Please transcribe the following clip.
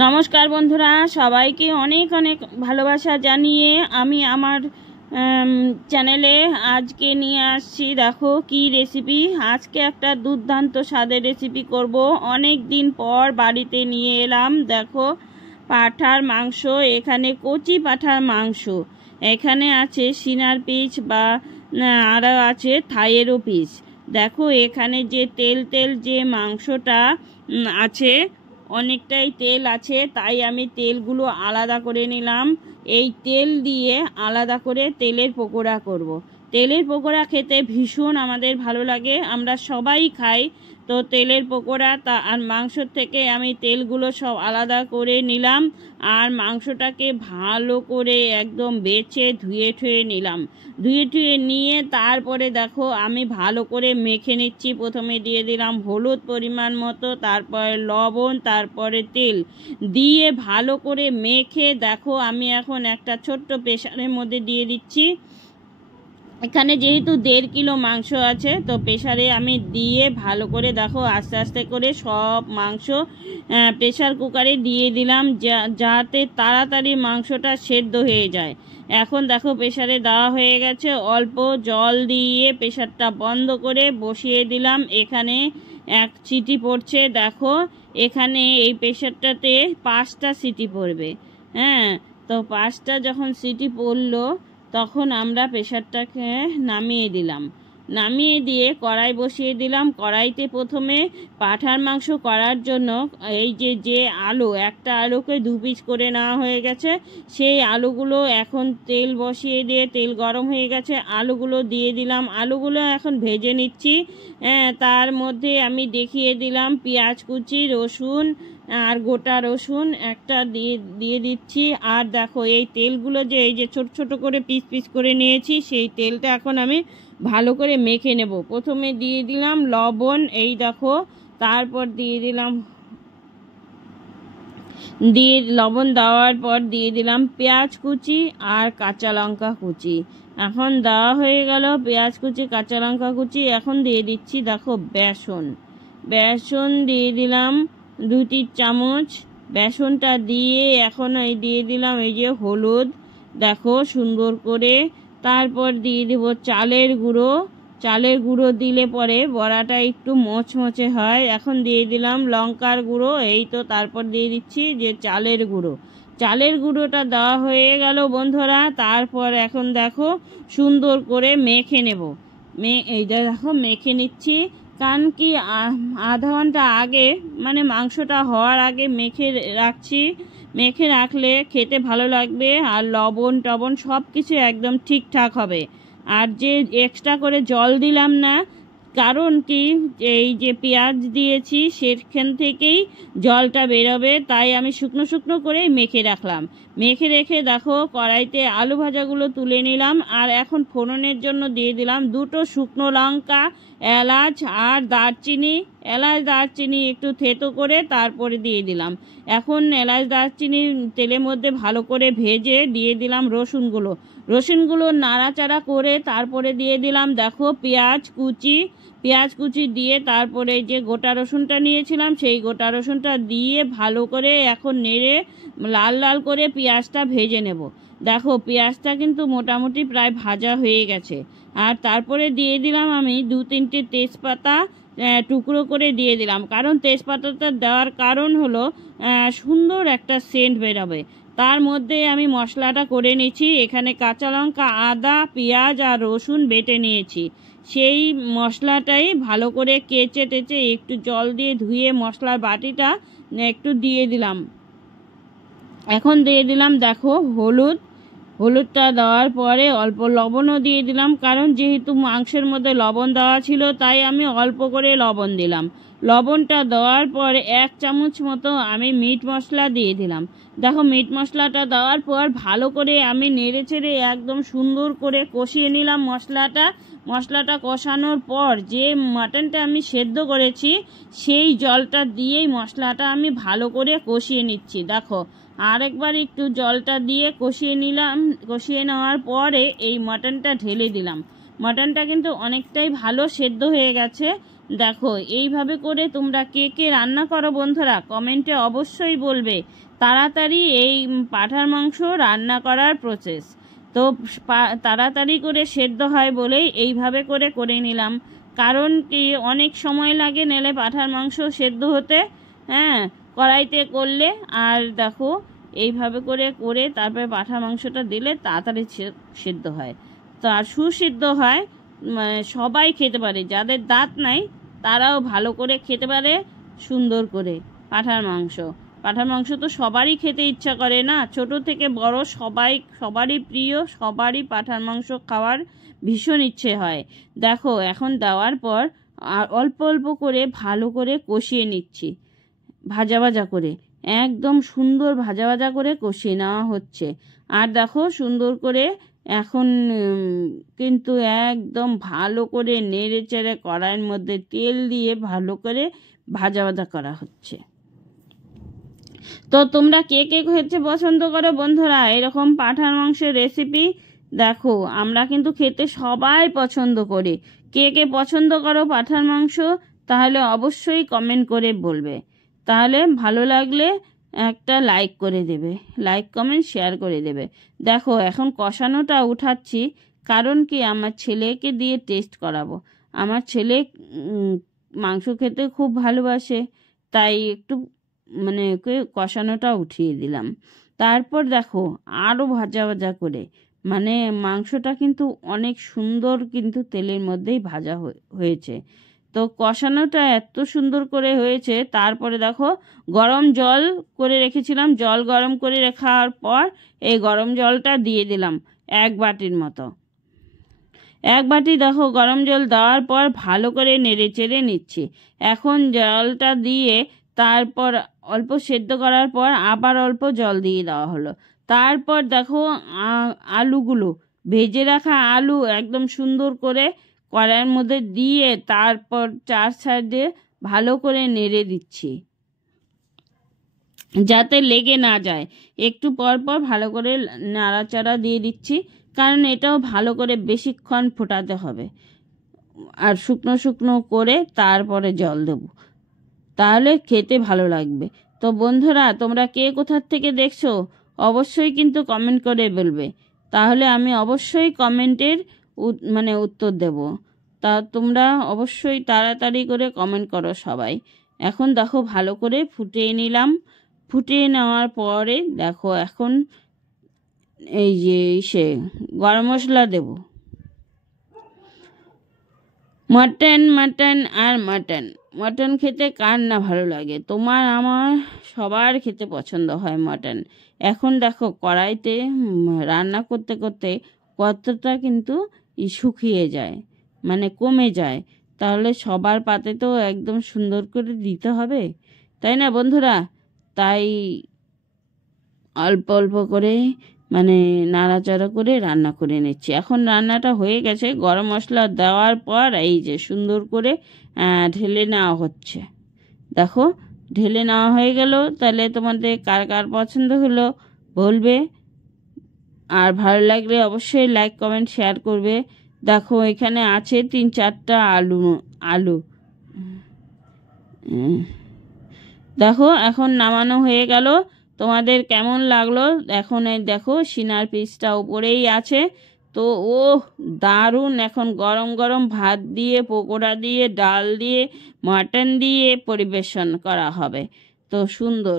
নমস্কার বন্ধুরা, সবাইকে অনেক অনেক ভালোবাসা জানিয়ে আমি আমার চ্যানেলে আজকে নিয়ে আসছি। দেখো কি রেসিপি। আজকে একটা দুর্দান্ত স্বাদের রেসিপি করব। অনেক দিন পর বাড়িতে নিয়ে এলাম। দেখো পাঁঠার মাংস, এখানে কচি পাঁঠার মাংস, এখানে আছে সিনার পিস বা আরও আছে থাইয়েরও পিস। দেখো এখানে যে তেল তেল যে মাংসটা আছে, অনেকটাই তেল আছে, তাই আমি তেলগুলো আলাদা করে নিলাম। এই তেল দিয়ে আলাদা করে তেলের পকোড়া করব। তেলের পকোড়া খেতে ভীষণ আমাদের ভালো লাগে, আমরা সবাই খাই। তো তেলের পকোড়া আর মাংসর থেকে আমি তেলগুলো সব আলাদা করে নিলাম, আর মাংসটাকে ভালো করে একদম বেছে ধুয়ে ঠুয়ে নিলাম। ধুয়ে ঠুয়ে নিয়ে তারপরে দেখো আমি ভালো করে মেখে নিচ্ছি। প্রথমে দিয়ে দিলাম হলুদ পরিমাণ মতো, তারপরে লবণ, তারপরে তেল দিয়ে ভালো করে মেখে দেখো আমি এখন একটা ছোট্ট প্রেসারের মধ্যে দিয়ে দিচ্ছি। এখানে যেহেতু 1.5 কিলো মাংস আছে, তো প্রেসারে আমি দিয়ে ভালো করে দেখো আস্তে আস্তে করে সব মাংস প্রেসার কুকারে দিয়ে দিলাম, যাতে তাড়াতাড়ি মাংসটা সেদ্ধ হয়ে যায়। এখন দেখো প্রেসারে দেওয়া হয়ে গেছে। অল্প জল দিয়ে প্রেসারটা বন্ধ করে বসিয়ে দিলাম। এখানে 1 সিটি পড়ছে। দেখো এখানে এই প্রেসারটাতে 5টা সিটি পড়বে। হ্যাঁ, তো 5টা যখন সিটি পড়লো তখন আমরা প্রেসারটাকে নামিয়ে দিলাম। নামিয়ে দিয়ে কড়াই বসিয়ে দিলাম। কড়াইতে প্রথমে পাঁঠার মাংস করার জন্য এই যে আলু, একটা আলুকে 2 পিস করে নেওয়া হয়ে গেছে। সেই আলুগুলো এখন তেল বসিয়ে দিয়ে তেল গরম হয়ে গেছে, আলুগুলো দিয়ে দিলাম। আলুগুলো এখন ভেজে নিচ্ছি। তার মধ্যে আমি দেখিয়ে দিলাম পেঁয়াজ কুচি, রসুন আর গোটা রসুন একটা দিয়ে দিচ্ছি। আর দেখো এই তেলগুলো যে এই যে ছোট ছোট করে পিস পিস করে নিয়েছি, সেই তেলটা এখন আমি ভালো করে মেখে নেব। প্রথমে দিয়ে দিলাম লবণ, এই দেখো, তারপর দিয়ে দিলাম লবণ দেওয়ার পর দিয়ে দিলাম পেঁয়াজ কুচি আর কাঁচা লঙ্কা কুচি। এখন দেওয়া হয়ে গেল পেঁয়াজ কুচি, কাঁচা লঙ্কা কুচি। এখন দিয়ে দিচ্ছি দেখো বেসন দিয়ে দিলাম 2-3 চামচ। বেসনটা দিয়ে এখন এই দিয়ে দিলাম এই যে হলুদ, দেখো সুন্দর করে। তারপর দিয়ে দেব চালের গুঁড়ো দিলে পরে বড়াটা একটু মচমচে হয়। এখন দিয়ে দিলাম লঙ্কার গুঁড়ো, এই তো। তারপর দিয়ে দিচ্ছি যে চালের গুঁড়োটা দেওয়া হয়ে গেল বন্ধুরা। তারপর এখন দেখো সুন্দর করে মেখে নেব। এইটা দেখো মেখে নিচ্ছি, কারণ কি আধা ঘন্টা আগে, মানে মাংসটা হওয়ার আগে মেখে রাখছি। মেখে রাখলে খেতে ভালো লাগবে, আর লবণ টবণ সব কিছু একদম ঠিকঠাক হবে। আর যে এক্সট্রা করে জল দিলাম না, কারণ কি এই যে পেঁয়াজ দিয়েছি সেখান থেকেই জলটা বেরোবে, তাই আমি শুকনো শুকনো করেই মেখে রাখলাম। মেখে রেখে দেখো কড়াইতে আলু ভাজাগুলো তুলে নিলাম। আর এখন ফোড়নের জন্য দিয়ে দিলাম 2টো শুকনো লঙ্কা, এলাচ আর দারচিনি। এলাচ দারচিনি একটু থেতো করে তারপরে দিয়ে দিলাম। এখন এলাচ দারচিনি তেলের মধ্যে ভালো করে ভেজে দিয়ে দিলাম রসুনগুলো নাড়াচাড়া করে তারপরে দিয়ে দিলাম দেখো পেঁয়াজ কুচি দিয়ে তারপরে যে গোটা রসুনটা নিয়েছিলাম সেই গোটা রসুনটা দিয়ে ভালো করে এখন নেড়ে লাল লাল করে পেঁয়াজটা ভেজে নেব। দেখো পেঁয়াজটা কিন্তু মোটামুটি প্রায় ভাজা হয়ে গেছে। আর তারপরে দিয়ে দিলাম আমি 2-3টে তেজপাতা টুকরো করে দিয়ে দিলাম, কারণ তেজপাতাটা দেওয়ার কারণ হলো সুন্দর একটা সেন্ট বেরোবে। তার মধ্যে আমি মশলাটা করে নিয়েছি। এখানে কাঁচা লঙ্কা, আদা, পেঁয়াজ আর রসুন বেটে নিয়েছি। সেই মশলাটাই ভালো করে কেচে টেচে একটু জল দিয়ে ধুয়ে মশলার বাটিটা একটু দিয়ে দিলাম। এখন দিয়ে দিলাম দেখো হলুদটা দেওয়ার পরে অল্প লবণও দিয়ে দিলাম, কারণ যেহেতু মাংসের মধ্যে লবণ দেওয়া ছিল তাই আমি অল্প করে লবণ দিলাম। লবণটা দেওয়ার পর 1 চামচ মতো আমি মিট মশলা দিয়ে দিলাম। দেখো মিট মশলাটা দেওয়ার পর ভালো করে আমি নেড়ে চেড়ে একদম সুন্দর করে কষিয়ে নিলাম মশলাটা কষানোর পর যে মাটনটা আমি সেদ্ধ করেছি সেই জলটা দিয়েই মশলাটা আমি ভালো করে কষিয়ে নিচ্ছি। দেখো আরেকবার একটু জলটা দিয়ে কষিয়ে নিলাম। কষিয়ে নেওয়ার পরে এই মাটনটা ঢেলে দিলাম। মাটনটা কিন্তু অনেকটাই ভালো সেদ্ধ হয়ে গেছে। দেখো এইভাবে করে তোমরা কে কে রান্না করো বন্ধুরা, কমেন্টে অবশ্যই বলবে। তাড়াতাড়ি এই পাঁঠার মাংস রান্না করার প্রসেস তো তাড়াতাড়ি করে সেদ্ধ হয় বলেই এইভাবে করে করে নিলাম। কারণ কি অনেক সময় লাগে নেলে পাঁঠার মাংস সেদ্ধ হতে, হ্যাঁ, কড়াইতে করলে। আর দেখো এইভাবে করে করে তারপরে পাঁঠার মাংসটা দিলে তাড়াতাড়ি সেদ্ধ হয়, তো আর সুসিদ্ধ হয়, সবাই খেতে পারে। যাদের দাঁত নাই তারাও ভালো করে খেতে পারে সুন্দর করে পাঁঠার মাংস। পাঁঠার মাংস তো সবারই খেতে ইচ্ছা করে না, ছোট থেকে বড় সবারই প্রিয়, সবারই পাঁঠার মাংস খাওয়ার ভীষণ ইচ্ছে হয়। দেখো এখন দেওয়ার পর আর অল্প অল্প করে ভালো করে কষিয়ে নিচ্ছি, ভাজা ভাজা করে, একদম সুন্দর ভাজা ভাজা করে কষিয়ে নেওয়া হচ্ছে। আর দেখো সুন্দর করে এখন কিন্তু একদম ভালো করে নেড়ে চেড়ে কড়াইয়ের মধ্যে তেল দিয়ে ভালো করে ভাজা ভাজা করা হচ্ছে। তো তোমরা কে কে খেতে পছন্দ করো বন্ধুরা এরকম পাঁঠার মাংসের রেসিপি? দেখো আমরা কিন্তু খেতে সবাই পছন্দ করি। কে কে পছন্দ করো পাঁঠার মাংস তাহলে অবশ্যই কমেন্ট করে বলবে। তাহলে ভালো লাগলে একটা লাইক করে দেবে, লাইক কমেন্ট শেয়ার করে দেবে। দেখো এখন কষানোটা উঠাচ্ছি, কারণ কি আমার ছেলেকে দিয়ে টেস্ট করাবো। আমার ছেলে মাংস খেতে খুব ভালোবাসে, তাই একটু মানে ওকে কষানোটা উঠিয়ে দিলাম। তারপর দেখো আরও ভাজা ভাজা করে, মানে মাংসটা কিন্তু অনেক সুন্দর কিন্তু তেলের মধ্যেই ভাজা হয়েছে। তো কষানোটা এত সুন্দর করে হয়েছে। তারপরে দেখো গরম জল করে রেখেছিলাম, জল গরম করে রাখার পর এই গরম জলটা দিয়ে দিলাম 1 বাটির মতো। 1 বাটি দেখো গরম জল দেওয়ার পর ভালো করে নেড়ে চেড়ে নিচ্ছি। এখন জলটা দিয়ে তারপর অল্প সেদ্ধ করার পর আবার অল্প জল দিয়ে দেওয়া হলো। তারপর দেখো আলুগুলো, ভেজে রাখা আলু একদম সুন্দর করে কড়াইয়ের মধ্যে দিয়ে তারপর 4 সাইডে ভালো করে নেড়ে দিচ্ছি যাতে লেগে না যায়। একটু পর পর ভালো করে নাড়াচাড়া দিয়ে দিচ্ছি, কারণ এটাও ভালো করে বেশিক্ষণ ফোটাতে হবে। আর শুকনো শুকনো করে তারপরে জল দেবো, তাহলে খেতে ভালো লাগবে। তো বন্ধুরা তোমরা কে কোথার থেকে দেখছো অবশ্যই কিন্তু কমেন্ট করে বলবে, তাহলে আমি অবশ্যই কমেন্টের উত্তর দেব। তা তোমরা অবশ্যই তাড়াতাড়ি করে কমেন্ট করো সবাই। এখন দেখো ভালো করে ফুটিয়ে নিলাম। ফুটিয়ে নেওয়ার পরে দেখো এখন এই যে গরম মশলা দেব। মটন খেতে কার না ভালো লাগে, তোমার আমার সবার খেতে পছন্দ হয় মটন। এখন দেখো কড়াইতে রান্না করতে করতে কতটা কিন্তু শুকিয়ে যায়, মানে কমে যায়। তাহলে সবার পাতে তো একদম সুন্দর করে দিতে হবে, তাই না বন্ধুরা? তাই অল্প অল্প করে নাড়াচাড়া করে রান্না করে নিচ্ছি। এখন রান্নাটা হয়ে গেছে, গরম মশলা দেওয়ার পর এই যে সুন্দর করে ঢেলে নেওয়া হচ্ছে। দেখো ঢেলে নেওয়া হয়ে গেল। তাহলে তোমাদের কার কার পছন্দ হলো বলবে, আর ভালো লাগলে অবশ্যই লাইক কমেন্ট শেয়ার করবে। দেখো এখানে আছে 3-4টা আলু। দেখো এখন নামানো হয়ে গেল। তোমাদের কেমন লাগলো? এখন এই দেখো সিনার পিসটা উপরেই আছে। তো দারুণ! এখন গরম গরম ভাত দিয়ে, পকোড়া দিয়ে, ডাল দিয়ে, মাটন দিয়ে পরিবেশন করা হবে। তো সুন্দর।